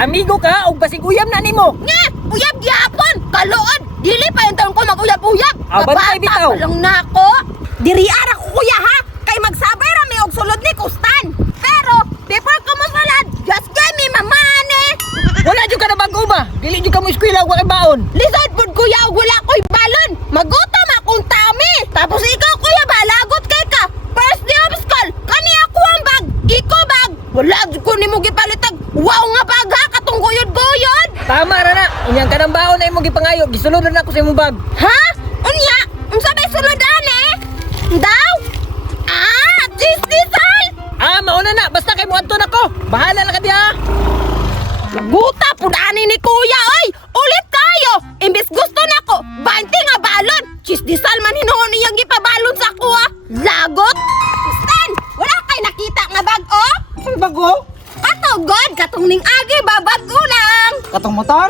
Amigo ka og basig uyab na nimo. Nga, uyab gyapon. Kaluod, dili pa yung taon ko mag-uyab-uyab. Bantay bitaw. Kabata pa lang nako. Diri ara ko kuya ha, kay magsabay ra mi og sulod ni Kustan. Pero before ko mosalad, just give me mamane. Wala jud ka na bago ba? Dili jud ka mo eskwela wa kay baon. Lisod pud kuya og wala ko'y balon. Magutom akong tami. Tapos ikaw kuya ba, lagot kay ka. First day of school, kani ako ang bag. Iko bag. Wala jud ko nimo gipalitag. Wow nga bag ha, katong guyod-guyod. Tama ra na. Unyang ka ng baon na imong gipangayo, gisulod na ako sa imong bag. Ha? Unya? Unsa may suludan eh? Daw? Ah, disal. Mauna na, basta kay mo adto nako. Bahala na ka diha. Laguta pud ani ni kuya oy. Ulit kayo. Imbis gusto nako, 20 nga balon. Disal man hinuon iyang gipabalon sa kuha. Lagot. Stan, wala kay nakita nga bag oh? Ang bago? Ato god katong ning agi babag lang. Katong motor?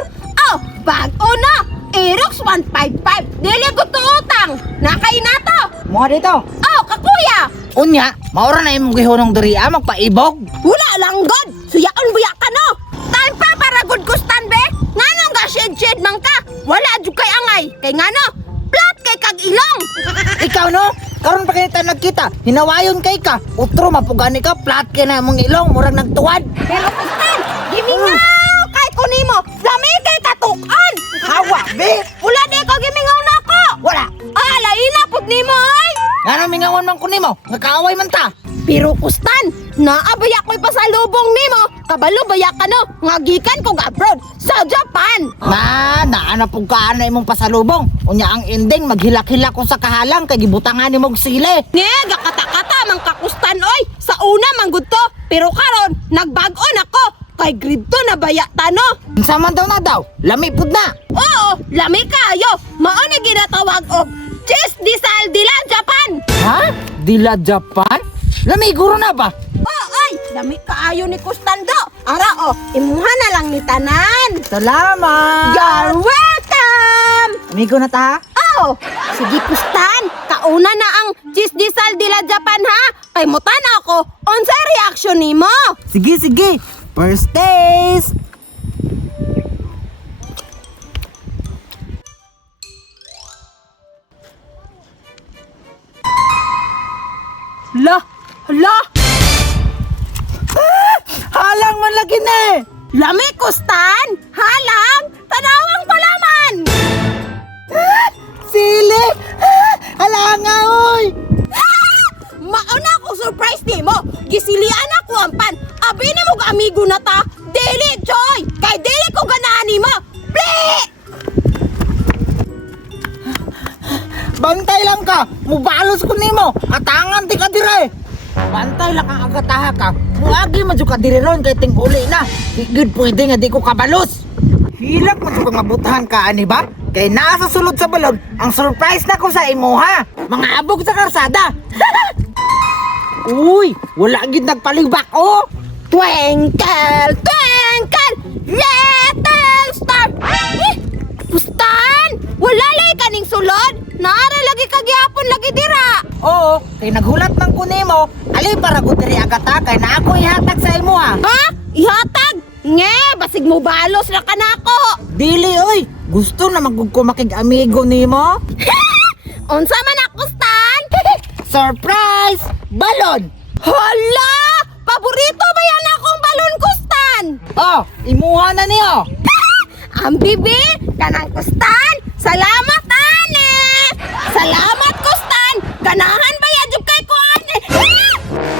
Oh, bag o na. Aerox 155. Dili ko to utang. Nakay na to. Mo dito. Oh, kakuya. Unya, maura na imong gihunong diriya magpaibog. Wala lang god. Suyaon buya ka no. Time pa para good kustan be. Nganong ga shed man ka. Wala jud kay angay. Kay ngano? Plat kay kag ilong. Ikaw no? Karon pa kita nagkita, hinawayon kay ka. Utro mapugani ka, flat kay na imong ilong, murag nagtuwad. Pero kustan, gimingaw kay kunimo. Lami kay katukan. Hawa, be. Wala di ko gimingaw nako. Wala. Laina pud nimo ay. Ngano mingawan man ko nimo? Nagkaaway man ta. Pero kustan, naabaya ko'y pasalubong nimo. Kabalo baya ka no, nga gikan ko abroad sa Japan. Naana pug kaan na imong pasalubong. Unya ang ending maghilak-hilak ko sa kahalang kay gibutangan nimo og sili. Nga, gakata-kata mang kakustan oy. Sa una manggod to, pero karon nagbag-on ako. Kay grade 2 na baya tano. Unsa man daw na daw? Lami pud na. Oo, lami kayo. Mao ni ginatawag og Cheese Disal Dila Japan. Ha? Dila Japan? Lami guro na ba? Ay, lami kaayo ni Kustando. Ara o, imuha na lang ni tanan. Salamat. You're welcome. Amigo na ta. Oh, sige Kustan. Kauna na ang Cheese Disal Dila Japan ha. Kay mutan ako, unsay reaction nimo? Sige, sige. First taste. Hala. Halang man lagi na eh. Lami Kustan. Halang, tanawang palaman. Sili. Halanga oy. Mauna ko surprise nimo. Gisilian ako ang pan. Abi nimo ga amigo na ta. Dili joy. Kay dili ko ganahan nimo. Ple! Bantay lang ka. Mubalos ko nimo. Atangan ti ka dire. Bantay lang ang agataha ka. Muagi man jud ka dire ron kay ting uli na. Di gud pwede nga di ko kabalos. Hilak man jud ka mabutahan ka ani ba? Kay nasa sulod sa balon ang surprise na ko sa imo ha. Mga abog sa karsada. Uy, wala gid nagpalibak oh. Twinkle, twinkle, little star. Kustan, wala lay kaning sulod. Naara lagi kagyapon lagi dira. Oo, kay naghulat man ko nimo. Ali para ko diri agata kay na ako ihatag sa imo ha. Ha? Ihatag? Nge, basig mo balos na kanako. Dili oy, gusto na magug ko makig-amigo nimo. Unsa man ako, Stan? Surprise! Balon! Hala! Paborito ba yan akong balon ko, Stan? Oh, imuha na niyo. Ang bibi, kanang kustan. Salamat, ane. Salamat, kustan. Ganahan ba yan yung kay ko, ane?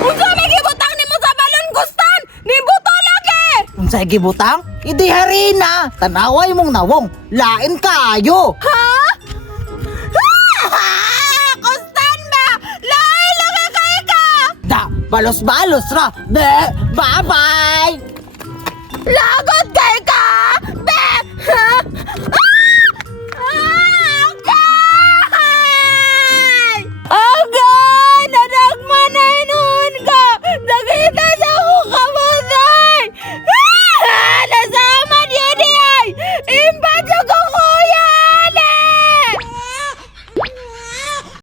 Unsa may gibutang ni mo sa balon, kustan? Nibuto lagi. Unsay gibutang? Idi harina. Tanaway mong nawong. Lain kaayo. Ha? Kustan ba? Lain lagi kay ka. Da, balos-balos ra. Be, bye-bye. Lagot kay ka. Be!